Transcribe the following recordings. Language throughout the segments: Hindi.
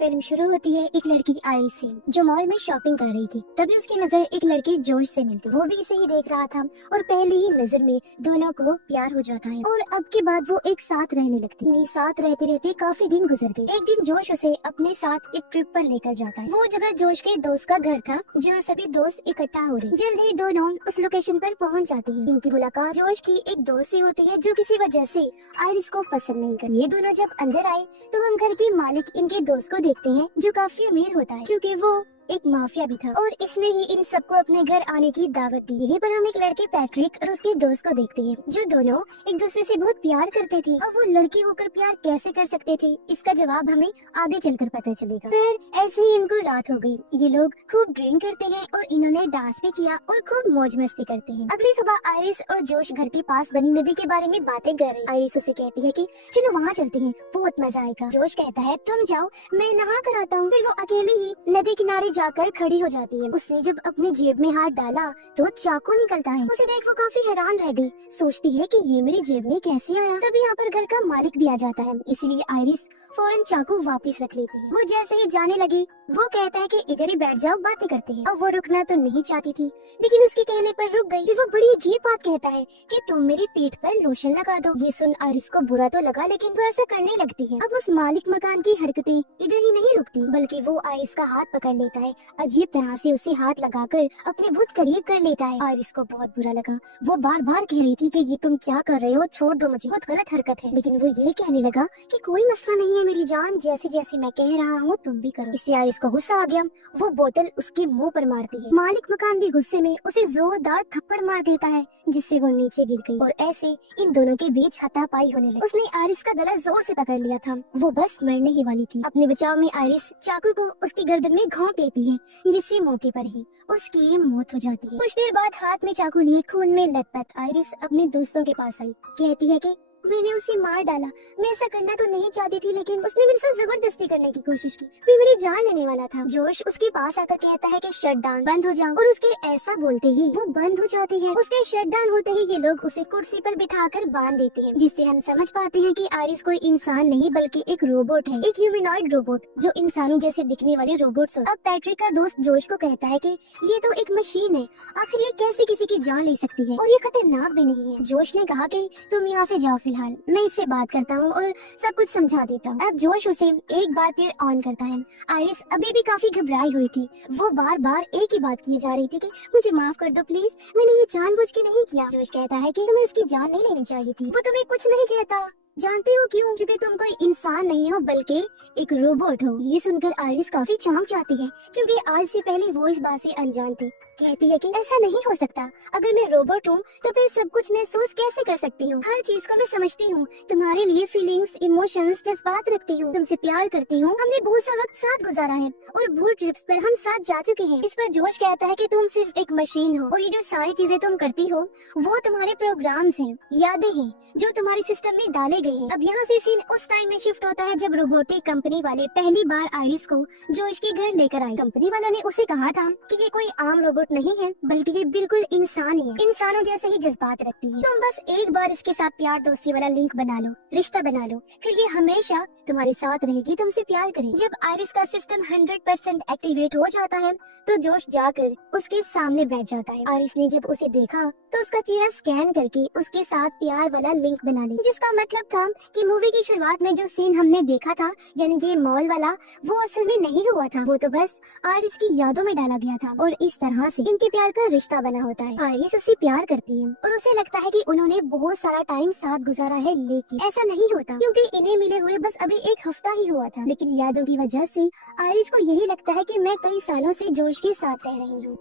फिल्म शुरू होती है एक लड़की आइरिस से जो मॉल में शॉपिंग कर रही थी। तभी उसकी नजर एक लड़के जोश से मिलती। वो भी इसे ही देख रहा था और पहली ही नजर में दोनों को प्यार हो जाता है और अब के बाद वो एक साथ रहने लगती। इन्हीं साथ रहते रहते काफी दिन गुजर गए। एक दिन जोश उसे अपने साथ एक ट्रिप पर लेकर जाता है। वो जगह जोश के दोस्त का घर था जहाँ सभी दोस्त इकट्ठा हो रहे। जल्द ही दोनों उस लोकेशन पर पहुँच जाते हैं। इनकी मुलाकात जोश की एक दोस्त से होती है जो किसी वजह से आइरिस को पसंद नहीं करती। ये दोनों जब अंदर आए तो हम घर के मालिक इनके दोस्त को देखते हैं जो काफी अमीर होता है क्योंकि वो एक माफिया भी था और इसने ही इन सबको अपने घर आने की दावत दी। यहीं पर हम एक लड़के पैट्रिक और उसके दोस्त को देखते हैं जो दोनों एक दूसरे से बहुत प्यार करते थे। अब वो लड़के होकर प्यार कैसे कर सकते थे इसका जवाब हमें आगे चलकर पता चलेगा। फिर ऐसे ही इनको रात हो गई। ये लोग खूब ड्रिंक करते हैं और इन्होंने डांस भी किया और खूब मौज मस्ती करते हैं। अगली सुबह आइरिस और जोश घर के पास बनी नदी के बारे में बातें कर रहे। आइरिस उसे कहती है कि चलो वहाँ चलते हैं, बहुत मजा आएगा। जोश कहता है तुम जाओ, मैं नहा कर आता हूँ। फिर वो अकेले ही नदी किनारे जाकर खड़ी हो जाती है। उसने जब अपनी जेब में हाथ डाला तो चाकू निकलता है। उसे देख वो काफी हैरान रह गई। सोचती है कि ये मेरी जेब में कैसे आया। तभी यहाँ पर घर का मालिक भी आ जाता है, इसलिए आइरिस फौरन चाकू वापस रख लेती है। वो जैसे ही जाने लगी वो कहता है कि इधर ही बैठ जाओ, बातें करते हैं। अब वो रुकना तो नहीं चाहती थी लेकिन उसके कहने पर रुक गई। फिर वो बड़ी अजीब बात कहता है कि तुम मेरी पीठ पर लोशन लगा दो। ये सुन आइरिस को बुरा तो लगा लेकिन वो ऐसा करने लगती है। अब उस मालिक मकान की हरकतें इधर ही नहीं रुकती बल्कि वो आइरिस का हाथ पकड़ लेता है, अजीब तरह से उसे हाथ लगाकर अपने बहुत करीब कर लेता है। आइरिस को बहुत बुरा लगा। वो बार बार कह रही थी कि ये तुम क्या कर रहे हो, छोड़ दो मुझे, बहुत गलत हरकत है। लेकिन वो ये कहने लगा कि कोई मसला नहीं है मेरी जान, जैसे जैसे मैं कह रहा हूँ तुम भी करो। इससे आइरिस को गुस्सा आ गया। वो बोतल उसके मुंह पर मारती है। मालिक मकान भी गुस्से में उसे जोरदार थप्पड़ मार देता है जिससे वो नीचे गिर गई और ऐसे इन दोनों के बीच हाथापाई होने लगी। उसने आइरिस का गला जोर से पकड़ लिया था। वो बस मरने ही वाली थी। अपने बचाव में आइरिस चाकू को उसकी गर्दन में घोंट देती है जिससे मौके पर ही उसकी मौत हो जाती है। कुछ देर बाद हाथ में चाकू लिए खून में लथपथ आइरिस अपने दोस्तों के पास आई। कहती है कि मैंने उसे मार डाला, मैं ऐसा करना तो नहीं चाहती थी लेकिन उसने मेरे साथ जबरदस्ती करने की कोशिश की, फिर मेरी जान लेने वाला था। जोश उसके पास आकर कहता है कि शट डाउन, बंद हो जाओ, और उसके ऐसा बोलते ही वो बंद हो जाती है। उसके शट डाउन होते ही ये लोग उसे कुर्सी पर बिठाकर बांध देते हैं जिससे हम समझ पाते हैं कि आइरिस कोई इंसान नहीं बल्कि एक रोबोट है, एक ह्यूमनॉइड रोबोट जो इंसानों जैसे दिखने वाले रोबोट। अब पैट्रिक का दोस्त जोश को कहता है कि ये तो एक मशीन है, आखिर ये कैसे किसी की जान ले सकती है और ये खतरनाक भी नहीं है। जोश ने कहा कि तुम यहाँ से जाओ, मैं इससे बात करता हूँ और सब कुछ समझा देता हूँ। अब जोश उसे एक बार फिर ऑन करता है। आइरिस अभी भी काफी घबराई हुई थी। वो बार बार एक ही बात किए जा रही थी कि मुझे माफ कर दो प्लीज, मैंने ये जानबूझ के नहीं किया। जोश कहता है कि तुम्हें उसकी जान नहीं लेनी चाहिए थी। वो तुम्हें कुछ नहीं कहता, जानते हो क्यों? क्योंकि तुम कोई इंसान नहीं हो बल्कि एक रोबोट हो। ये सुनकर आइरिस काफी चौंक जाती है क्योंकि आज से पहले वो इस बात से अनजान थी। कहती है कि ऐसा नहीं हो सकता, अगर मैं रोबोट हूँ तो फिर सब कुछ महसूस कैसे कर सकती हूँ? हर चीज को मैं समझती हूँ, तुम्हारे लिए फीलिंग्स, इमोशंस, जज्बात रखती हूँ, तुमसे प्यार करती हूँ। हमने बहुत सा वक्त साथ गुजारा है और बहुत ट्रिप्स पर हम साथ जा चुके हैं। इस पर जोश कहता है कि तुम सिर्फ एक मशीन हो और ये जो सारी चीजें तुम करती हो वो तुम्हारे प्रोग्राम्स हैं, यादें हैं जो तुम्हारे सिस्टम में डाले गए हैं। अब यहाँ से सीन उस टाइम में शिफ्ट होता है जब रोबोटिक कंपनी वाले पहली बार आइरिस को जोश के घर लेकर आए। कंपनी वालों ने उसे कहा था कि ये कोई आम रोबोट नहीं है बल्कि ये बिल्कुल इंसान ही है, इंसानों जैसे ही जज्बात रखती है। तुम बस एक बार इसके साथ प्यार दोस्ती वाला लिंक बना लो, रिश्ता बना लो, फिर ये हमेशा तुम्हारे साथ रहेगी, तुमसे प्यार करे। जब आइरिस का सिस्टम 100% एक्टिवेट हो जाता है तो जोश जाकर उसके सामने बैठ जाता है। आइरिस ने जब उसे देखा तो उसका चेहरा स्कैन करके उसके साथ प्यार वाला लिंक बना लिया, जिसका मतलब था कि मूवी की शुरुआत में जो सीन हमने देखा था यानी कि मॉल वाला, वो असल में नहीं हुआ था, वो तो बस आइरिस की यादों में डाला गया था। और इस तरह से इनके प्यार का रिश्ता बना होता है। आइरिस उससे प्यार करती है और उसे लगता है कि उन्होंने बहुत सारा टाइम साथ गुजारा है, लेकिन ऐसा नहीं होता क्योंकि इन्हें मिले हुए बस अभी एक हफ्ता ही हुआ था। लेकिन यादों की वजह से आइरिस को यही लगता है कि मैं कई सालों से जोश के साथ रह रही हूँ।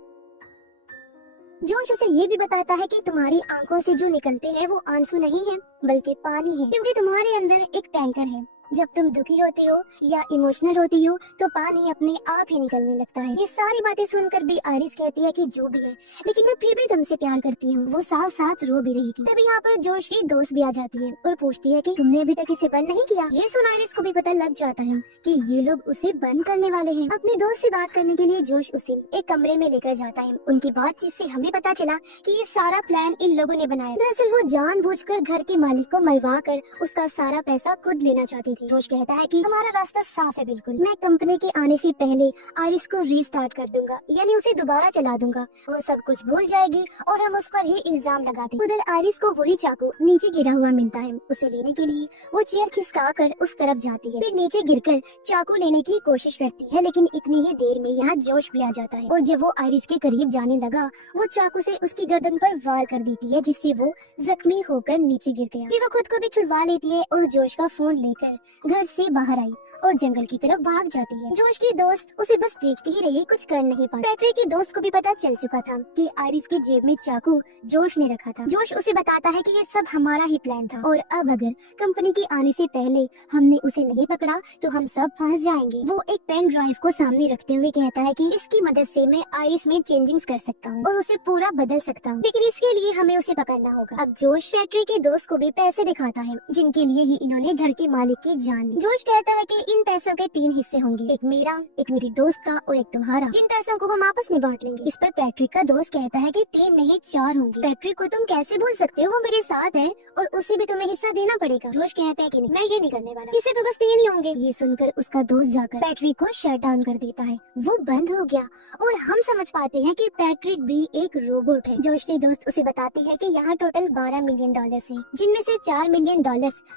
जोश उसे ये भी बताता है कि तुम्हारी आंखों से जो निकलते हैं वो आंसू नहीं है बल्कि पानी है, क्योंकि तुम्हारे अंदर एक टैंकर है। जब तुम दुखी होती हो या इमोशनल होती हो तो पानी अपने आप ही निकलने लगता है। ये सारी बातें सुनकर भी आइरिस कहती है कि जो भी है लेकिन मैं फिर भी तुमसे प्यार करती हूँ। वो साथ साथ रो भी रही थी। तभी यहाँ पर जोश की दोस्त भी आ जाती है और पूछती है कि तुमने अभी तक इसे बंद नहीं किया। ये सुन आइरिस को भी पता लग जाता है कि ये लोग उसे बंद करने वाले हैं। अपने दोस्त से बात करने के लिए जोश उसे एक कमरे में लेकर जाता है। उनकी बातचीत से हमें पता चला कि ये सारा प्लान इन लोगों ने बनाया। दरअसल वो जानबूझकर घर के मालिक को मरवा कर उसका सारा पैसा खुद लेना चाहती थी। थी। जोश कहता है कि हमारा रास्ता साफ है बिल्कुल, मैं कंपनी के आने से पहले आइरिस को रीस्टार्ट कर दूंगा, यानी उसे दोबारा चला दूंगा। वो सब कुछ भूल जाएगी और हम उस पर ही इल्जाम लगा दें। उधर आइरिस को वही चाकू नीचे गिरा हुआ मिलता है। उसे लेने के लिए वो चेयर खिसका कर उस तरफ जाती है, फिर नीचे गिरकर चाकू लेने की कोशिश करती है, लेकिन इतनी ही देर में यहाँ जोश भी आ जाता है और जब वो आइरिस के करीब जाने लगा वो चाकू से उसकी गर्दन पर वार कर देती है, जिससे वो जख्मी होकर नीचे गिर गया। फिर वो खुद को भी छुड़वा लेती है और जोश का फोन लेकर घर से बाहर आई और जंगल की तरफ भाग जाती है। जोश की दोस्त उसे बस देखती ही रही, कुछ कर नहीं पाई। पैट्रिक की दोस्त को भी पता चल चुका था कि आइरिस की जेब में चाकू जोश ने रखा था। जोश उसे बताता है कि ये सब हमारा ही प्लान था और अब अगर कंपनी के आने से पहले हमने उसे नहीं पकड़ा तो हम सब फंस जाएंगे। वो एक पेन ड्राइव को सामने रखते हुए कहता है कि इसकी मदद से मैं आइरिस में चेंजिंग्स कर सकता हूँ और उसे पूरा बदल सकता हूँ, लेकिन इसके लिए हमें उसे पकड़ना होगा। अब जोश पैट्रिक के दोस्त को भी पैसे दिखाता है जिनके लिए ही इन्होंने घर के मालिक की जान ली। जोश कहता है कि इन पैसों के 3 हिस्से होंगे, एक मेरा, एक मेरी दोस्त का और एक तुम्हारा, जिन पैसों को हम आपस में बांट लेंगे। इस पर पैट्रिक का दोस्त कहता है कि 3 नहीं 4 होंगे। पैट्रिक को तुम कैसे भूल सकते हो, वो मेरे साथ है और उसे भी तुम्हें हिस्सा देना पड़ेगा। जोश कहता है कि नहीं, मैं ये नहीं करने वाला, इसे तो बस 3 ही होंगे। ये सुनकर उसका दोस्त जाकर पैट्रिक को शट डाउन कर देता है, वो बंद हो गया और हम समझ पाते हैं कि पैट्रिक भी एक रोबोट है। जोश की दोस्त उसे बताती है कि यहाँ टोटल $12 मिलियन है, जिनमें से $4 मिलियन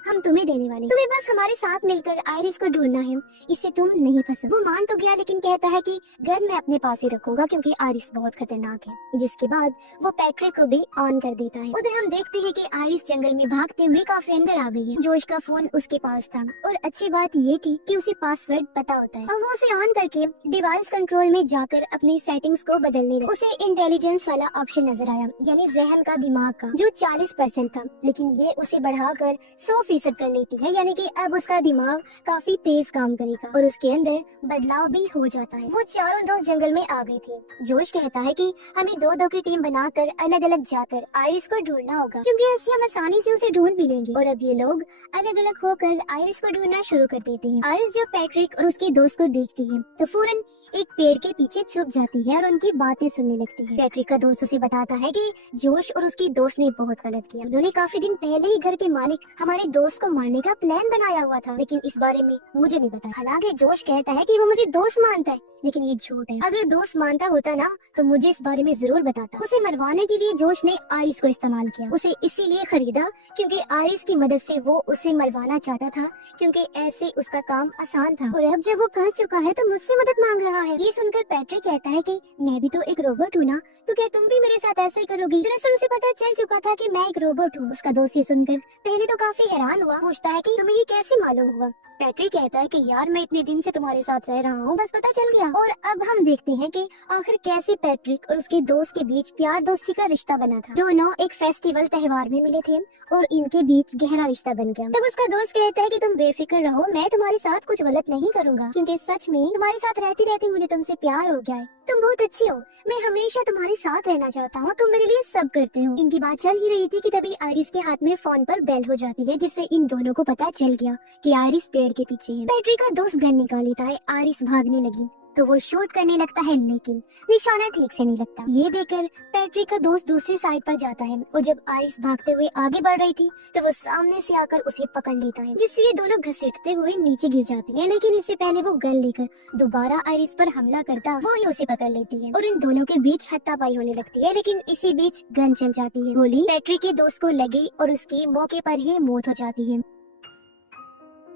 हम तुम्हें देने वाले, तुम्हें बस हमारे साथ मिलकर आइरिस को ढूंढना है, इससे तुम नहीं फंसो। वो मान तो गया लेकिन कहता है कि गन मैं अपने पास ही रखूंगा क्योंकि आइरिस बहुत खतरनाक है। जिसके बाद वो पैट्रिक को भी ऑन कर देता है। उधर हम देखते हैं कि आइरिस जंगल में भागते हुए काफी अंदर आ गई है। जोश का फोन उसके पास था और अच्छी बात ये थी कि उसे पासवर्ड पता होता है। अब वो उसे ऑन करके डिवाइस कंट्रोल में जाकर अपनी सेटिंग्स को बदलने लगी। उसे इंटेलिजेंस वाला ऑप्शन नजर आया, यानी जहन का, दिमाग का, जो 40% था, लेकिन ये उसे बढ़ाकर 100% कर लेती है, यानी कि अब उसका दिमाग काफी तेज काम करेगा और उसके अंदर बदलाव भी हो जाता है। वो चारों दोस्त जंगल में आ गए थे। जोश कहता है कि हमें 2-2 की टीम बनाकर अलग अलग जाकर आइरिस को ढूंढना होगा, क्योंकि ऐसे हम आसानी से उसे ढूंढ भी लेंगे। और अब ये लोग अलग अलग होकर आइरिस को ढूंढना शुरू कर देते हैं। आइरिस जब पैट्रिक और उसके दोस्त को देखती है तो फौरन एक पेड़ के पीछे छुप जाती है और उनकी बातें सुनने लगती है। पैट्रिक का दोस्त उसे बताता है कि जोश और उसकी दोस्त ने बहुत गलत किया। उन्होंने काफी दिन पहले ही घर के मालिक हमारे दोस्त को मारने का प्लान बनाया हुआ था, लेकिन इस बारे में मुझे नहीं पता। हालांकि जोश कहता है कि वो मुझे दोस्त मानता है, लेकिन ये झूठ है। अगर दोस्त मानता होता ना तो मुझे इस बारे में जरूर बताता। उसे मरवाने के लिए जोश ने आइरिस को इस्तेमाल किया। उसे इसीलिए खरीदा क्योंकि आइरिस की मदद से वो उसे मरवाना चाहता था, क्योंकि ऐसे उसका काम आसान था। और अब जब वो फंस चुका है तो मुझसे मदद मांग रहा है। ये सुनकर पैट्रिक कहता है कि मैं भी तो एक रोबोट हूँ ना, तो क्या तुम भी मेरे साथ ऐसा ही करोगी? दरअसल उसे पता चल चुका था कि मैं एक रोबोट हूँ। उसका दोस्त ये सुनकर पहले तो काफी हैरान हुआ, पूछता है कि तुम्हें ये कैसे मालूम हुआ? पैट्रिक कहता है कि यार मैं इतने दिन से तुम्हारे साथ रह रहा हूँ, बस पता चल गया। और अब हम देखते हैं कि आखिर कैसे पैट्रिक और उसके दोस्त के बीच प्यार दोस्ती का रिश्ता बना था। दोनों एक फेस्टिवल त्योहार में मिले थे और इनके बीच गहरा रिश्ता बन गया। तब उसका दोस्त कहता है कि तुम बेफिक्र रहो, मैं तुम्हारे साथ कुछ गलत नहीं करूंगा, क्योंकि सच में तुम्हारे साथ रहते रहते मुझे तुमसे प्यार हो गया है। तुम बहुत अच्छी हो, मैं हमेशा तुम्हारे साथ रहना चाहता हूँ, तुम मेरे लिए सब करते हो। इनकी बात चल ही रही थी कि तभी आइरिस के हाथ में फोन पर बेल हो जाती है, जिससे इन दोनों को पता चल गया कि आइरिस पेड़ के पीछे है। पैट्रिक का दोस्त गन निकाल लेता है, आइरिस भागने लगी तो वो शूट करने लगता है, लेकिन निशाना ठीक से नहीं लगता। ये देखकर पैट्रिक का दोस्त दूसरी साइड पर जाता है और जब आइरिस भागते हुए आगे बढ़ रही थी तो वो सामने से आकर उसे पकड़ लेता है, जिससे ये दोनों घसीटते हुए नीचे गिर जाती है। लेकिन इससे पहले वो गन लेकर दोबारा आइरिस पर हमला करता, वो ही उसे पकड़ लेती है और इन दोनों के बीच हाथापाई होने लगती है। लेकिन इसी बीच गन चल जाती है, गोली पैट्रिक के दोस्त को लगी और उसकी मौके पर ही मौत हो जाती है।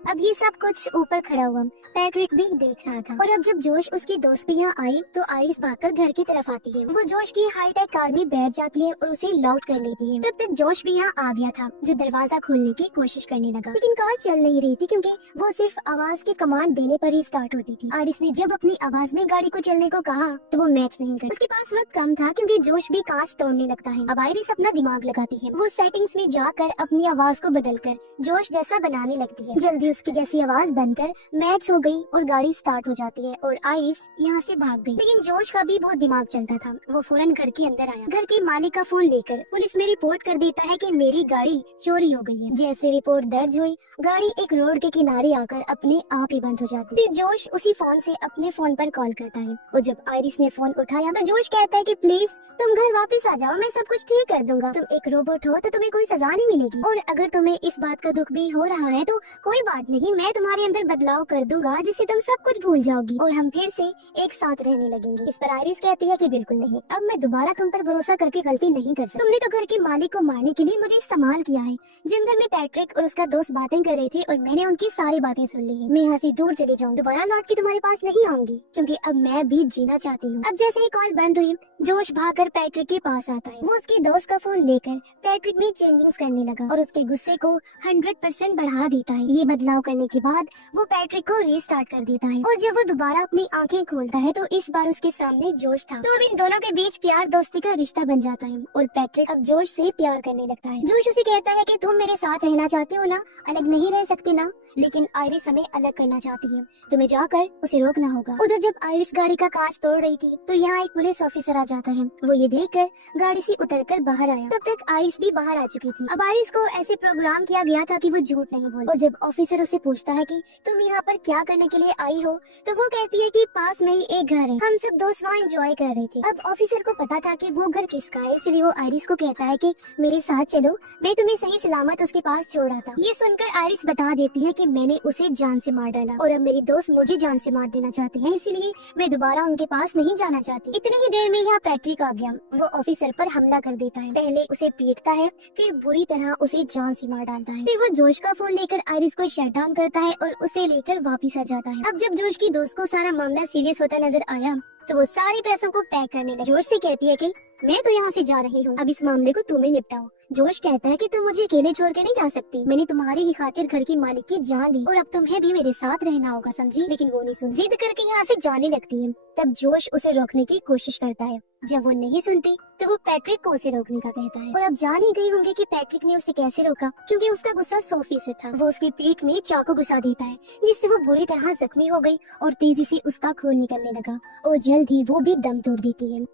अब ये सब कुछ ऊपर खड़ा हुआ पैट्रिक भी देख रहा था। और अब जब जोश उसकी दोस्त भी यहाँ आई तो आइरिस भागकर घर की तरफ आती है। वो जोश की हाईटेक कार में बैठ जाती है और उसे लॉक कर लेती है। तब तक जोश भी यहाँ आ गया था, जो दरवाजा खोलने की कोशिश करने लगा, लेकिन कार चल नहीं रही थी क्योंकि वो सिर्फ आवाज के कमांड देने पर ही स्टार्ट होती थी। आइरिस ने जब अपनी आवाज में गाड़ी को चलने को कहा तो वो मैच नहीं कर, उसके पास वक्त कम था क्योंकि जोश भी कांच तोड़ने लगता है। अब आइरिस अपना दिमाग लगाती है, वो सेटिंग्स में जाकर अपनी आवाज को बदलकर जोश जैसा बनाने लगती है। जल्दी उसकी जैसी आवाज बनकर मैच हो गई और गाड़ी स्टार्ट हो जाती है और आइरिस यहाँ से भाग गई। लेकिन जोश का भी बहुत दिमाग चलता था, वो फौरन घर के अंदर आया। घर के मालिक का फोन लेकर पुलिस में रिपोर्ट कर देता है कि मेरी गाड़ी चोरी हो गई है। जैसे रिपोर्ट दर्ज हुई, गाड़ी एक रोड के किनारे आकर अपने आप ही बंद हो जाती है। फिर जोश उसी फोन से अपने फोन पर कॉल करता है और जब आइरिस ने फोन उठाया तो जोश कहता है कि प्लीज तुम घर वापस आ जाओ, मैं सब कुछ ठीक कर दूंगा। तुम एक रोबोट हो तो तुम्हें कोई सजा नहीं मिलेगी और अगर तुम्हें इस बात का दुख भी हो रहा है तो कोई बात बात नहीं, मैं तुम्हारे अंदर बदलाव कर दूंगा जिससे तुम सब कुछ भूल जाओगी और हम फिर से एक साथ रहने लगेंगे। इस पर आयरिस कहती है कि बिल्कुल नहीं, अब मैं दोबारा तुम पर भरोसा करके गलती नहीं कर सकती। तुमने तो घर के मालिक को मारने के लिए मुझे इस्तेमाल किया है। जंगल में पैट्रिक और उसका दोस्त बातें कर रहे थे और मैंने उनकी सारी बातें सुन ली है। मैं यहाँ से दूर चली जाऊँ, दोबारा लौट के तुम्हारे पास नहीं आऊंगी, क्योंकि अब मैं भी जीना चाहती हूँ। अब जैसे ही कॉल बंद हुई, जोश भागकर पैट्रिक के पास आता है। वो उसके दोस्त का फोन लेकर पैट्रिक में चेंजिंग्स करने लगा और उसके गुस्से को 100% बढ़ा देता है। ये बदलाव करने के बाद वो पैट्रिक को रीस्टार्ट कर देता है और जब वो दोबारा अपनी आंखें खोलता है तो इस बार उसके सामने जोश था। तो अब इन दोनों के बीच प्यार दोस्ती का रिश्ता बन जाता है और पैट्रिक अब जोश से प्यार करने लगता है। जोश उसे कहता है कि तुम मेरे साथ रहना चाहते हो ना, अलग नहीं रह सकते ना, लेकिन आयरिस हमें अलग करना चाहती है, तुम्हें जाकर उसे रोकना होगा। उधर जब आयरिस गाड़ी का कांच तोड़ रही थी तो यहाँ एक पुलिस ऑफिसर आ जाता है। वो ये देखकर गाड़ी से उतरकर बाहर आया। तब तक आयरिस भी बाहर आ चुकी थी। अब आयरिस को ऐसे प्रोग्राम किया गया था कि वो झूठ नहीं बोले। और जब ऑफिसर उसे पूछता है कि तुम यहाँ पर क्या करने के लिए आई हो, तो वो कहती है कि पास में ही एक घर है, हम सब दोस्त वहाँ एंजॉय कर रहे थे। अब ऑफिसर को पता था कि वो घर किसका है, इसलिए वो आयरिस को कहता है कि मेरे साथ चलो, मैं तुम्हें सही सलामत उसके पास छोड़ रहा था। ये सुनकर आयरिस बता देती है कि मैंने उसे जान से मार डाला और अब मेरी दोस्त मुझे जान से मार देना चाहते हैं, इसलिए मैं दोबारा उनके पास नहीं जाना चाहती। इतनी ही देर में यहाँ पैट्रिक आ गया। वो ऑफिसर पर हमला कर देता है, पहले उसे पीटता है, फिर बुरी तरह उसे जान से मार डालता है। फिर वो जोश का फोन लेकर आयरिस को शट डाउन करता है और उसे लेकर वापिस आ जाता है। अब जब जोश की दोस्त को सारा मामला सीरियस होता नजर आया तो वो सारे पैसों को पैक करने लगी। जोश से कहती है कि मैं तो यहाँ से जा रही हूँ, अब इस मामले को तुम्हें निपटाओ। जोश कहता है कि तुम मुझे अकेले छोड़ के नहीं जा सकती, मैंने तुम्हारी ही खातिर घर की मालिक की जान दी और अब तुम्हें भी मेरे साथ रहना होगा, समझी? लेकिन वो नहीं सुन, जिद करके यहाँ से जाने लगती है। तब जोश उसे रोकने की कोशिश करता है। जब वो नहीं सुनती तो वो पैट्रिक को उसे रोकने का कहता है। और अब जान ही गई होंगे कि पैट्रिक ने उसे कैसे रोका, क्योंकि उसका गुस्सा सोफी से था। वो उसकी पीठ में चाकू घुसा देता है, जिससे वो बुरी तरह जख्मी हो गई और तेजी से उसका खून निकलने लगा और जल्द ही वो भी दम तोड़ देती है।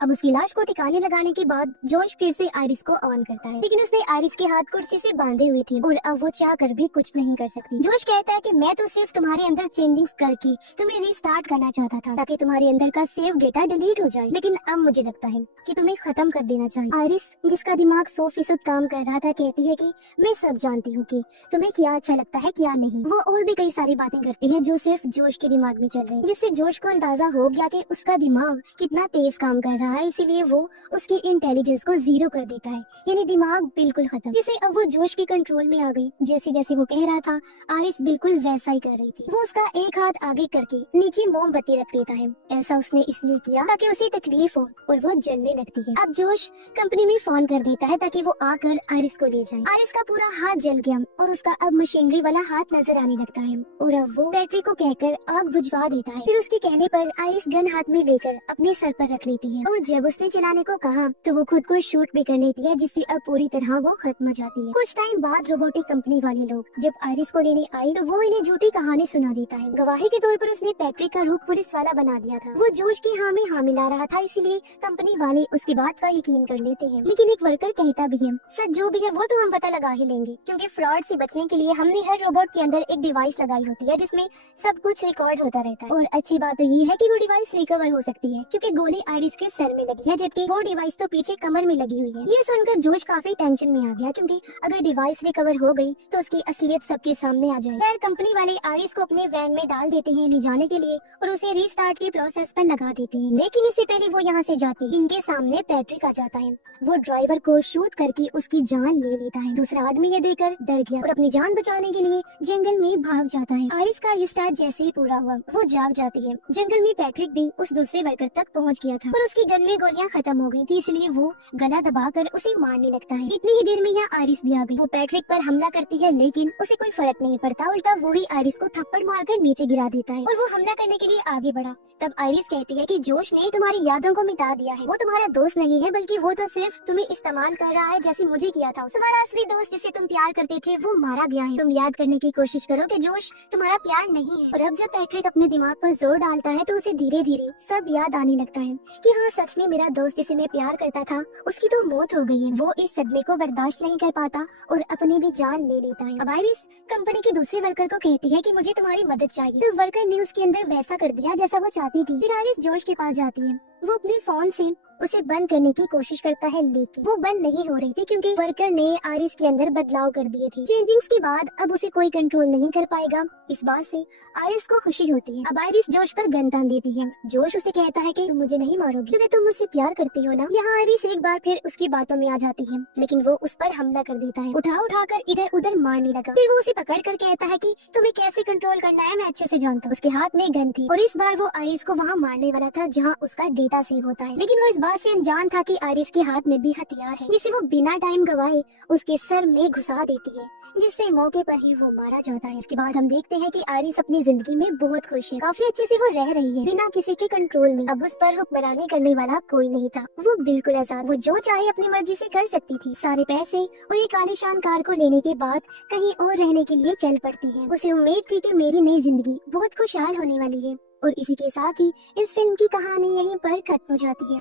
अब उसकी लाश को ठिकाने लगाने के बाद जोश फिर से आयरिस को ऑन करता है, लेकिन उसने आयरिस के हाथ कुर्सी से बांधे हुए थे और अब वो चाह कर भी कुछ नहीं कर सकती। जोश कहता है कि मैं तो सिर्फ तुम्हारे अंदर चेंजिंग्स करके तुम्हें रीस्टार्ट करना चाहता था ताकि तुम्हारे अंदर का सेव डेटा डिलीट हो जाए, लेकिन अब मुझे लगता है कि तुम्हें खत्म कर देना चाहिए। आयरिस, जिसका दिमाग 100% काम कर रहा था, कहती है कि मैं सब जानती हूँ कि तुम्हें क्या अच्छा लगता है क्या नहीं। वो और भी कई सारी बातें करती है जो सिर्फ जोश के दिमाग में चल रही है, जिससे जोश को अंदाजा हो गया कि उसका दिमाग कितना तेज काम कर रहा है, इसीलिए वो उसकी इंटेलिजेंस को 0 कर देता है, यानी दिमाग बिल्कुल खत्म। जिससे अब वो जोश के कंट्रोल में आ गई। जैसे जैसे वो कह रहा था आयरिस बिल्कुल वैसा ही कर रही थी। वो उसका एक हाथ आगे करके नीचे मोमबत्ती रख देता है। ऐसा उसने इसलिए किया ताकि उसे तकलीफ हो और वो जलने लगती है। अब जोश कंपनी में फोन कर देता है ताकि वो आकर आयरिस को ले जाए। आयरिस का पूरा हाथ जल गया और उसका अब मशीनरी वाला हाथ नजर आने लगता है और अब वो पैट्रिक को कहकर आग बुझवा देता है। फिर उसके कहने पर आयरिस गन हाथ में लेकर अपने सर पर रख लेती है और जब उसने चलाने को कहा तो वो खुद को शूट भी कर लेती है, जिससे अब पूरी तरह वो खत्म हो जाती है। कुछ टाइम बाद रोबोटिक कंपनी वाले लोग जब आयरिस को लेने आए तो वो इन्हें झूठी कहानी सुना देता है। गवाही के तौर पर उसने पैट्रिक का रूप पुलिस वाला बना दिया था। वो जोश की हाँ में हाँ मिला रहा था, इसलिए कंपनी वाले उसकी बात का यकीन कर लेते हैं। लेकिन एक वर्कर कहता भी है सच जो भी है वो तो हम पता लगा ही लेंगे, क्योंकि फ्रॉड से बचने के लिए हमने हर रोबोट के अंदर एक डिवाइस लगाई होती है जिसमें सब कुछ रिकॉर्ड होता रहता है। और अच्छी बात तो ये है कि वो डिवाइस रिकवर हो सकती है क्योंकि गोली आयरिस के सर में लगी है, जबकि वो डिवाइस तो पीछे कमर में लगी हुई है। ये सुनकर जोश काफी टेंशन में आ गया, क्योंकि अगर डिवाइस रिकवर हो गई तो उसकी असलियत सबके सामने आ जाए। खैर कंपनी वाले आयरिस को अपने वैन में डाल देते हैं ले जाने के लिए और उसे रीस्टार्ट के प्रोसेस पर लगा देते हैं। लेकिन इससे पहले वो यहाँ से जाते इनके सामने पैट्रिक आ जाता है। वो ड्राइवर को शूट करके उसकी जान ले लेता है। दूसरा आदमी ये देखकर डर गया और अपनी जान बचाने के लिए जंगल में भाग जाता है। आयरिस का रिस्टार्ट जैसे ही पूरा हुआ वो जाग जाती है। जंगल में पैट्रिक भी उस दूसरे वर्कर तक पहुँच गया था और उसकी गन में गोलियां खत्म हो गई थी, इसलिए वो गला दबाकर उसे मारने लगता है। इतनी ही देर में यहाँ आयरिस भी आ गई। वो पैट्रिक पर हमला करती है लेकिन उसे कोई फर्क नहीं पड़ता, उल्टा वो ही आयरिस को थप्पड़ मारकर नीचे गिरा देता है और वो हमला करने के लिए आगे बढ़ा। तब आयरिस कहती है कि जोश ने तुम्हारी यादों को मिटा दिया है, वो तुम्हारा दोस्त नहीं है बल्कि वो तो सिर्फ तुम्हें इस्तेमाल कर रहा है जैसे मुझे किया था। तुम्हारा असली दोस्त जिसे तुम प्यार करते थे वो मारा गया है। तुम याद करने की कोशिश करो कि जोश तुम्हारा प्यार नहीं है। और अब जब पैट्रिक अपने दिमाग पर जोर डालता है तो उसे धीरे धीरे सब याद आने लगता है कि हाँ सच में मेरा दोस्त जिसे मैं प्यार करता था उसकी तो मौत हो गई है। वो इस सदमे को बर्दाश्त नहीं कर पाता और अपनी भी जान ले लेता है। अब आयरिस कंपनी के दूसरे वर्कर को कहती है कि मुझे तुम्हारी मदद चाहिए। तो वर्कर ने उसके अंदर वैसा कर दिया जैसा वो चाहती थी। फिर आयरिस जोश के पास जाती है। वो अपने फोन से उसे बंद करने की कोशिश करता है, लेकिन वो बंद नहीं हो रही थी क्योंकि वर्कर ने आयरिस के अंदर बदलाव कर दिए थे। चेंजिंग्स के बाद अब उसे कोई कंट्रोल नहीं कर पाएगा। इस बात से आयरिस को खुशी होती है। अब आयरिस जोश पर गन तान देती है। जोश उसे कहता है कि तुम मुझे नहीं मारोगी क्योंकि तुम मुझसे प्यार करती हो ना। यहाँ आयरिस एक बार फिर उसकी बातों में आ जाती है, लेकिन वो उस पर हमला कर देता है, उठा कर इधर उधर मारने लगा। फिर वो उसे पकड़ कर कहता है कि तुम्हें कैसे कंट्रोल करना है मैं अच्छे से जानता हूँ। उसके हाथ में गन थी और इस बार वो आयरिस को वहाँ मारने वाला था जहाँ उसका डेटा सेव होता है, लेकिन वो इस बात से अनजान था कि आयरिस के हाथ में भी हथियार है, जिसे वो बिना टाइम गवाए उसके सर में घुसा देती है, जिससे मौके पर ही वो मारा जाता है। इसके बाद हम देखते हैं कि आयरिस अपनी जिंदगी में बहुत खुश है, काफी अच्छे से वो रह रही है बिना किसी के कंट्रोल में। अब उस पर हुक्मरानी करने वाला कोई नहीं था, वो बिल्कुल आजाद, वो जो चाहे अपनी मर्जी से कर सकती थी। सारे पैसे और एक आलीशान कार को लेने के बाद कहीं और रहने के लिए चल पड़ती है। उसे उम्मीद थी कि मेरी नई जिंदगी बहुत खुशहाल होने वाली है। और इसी के साथ ही इस फिल्म की कहानी यहीं पर खत्म हो जाती है।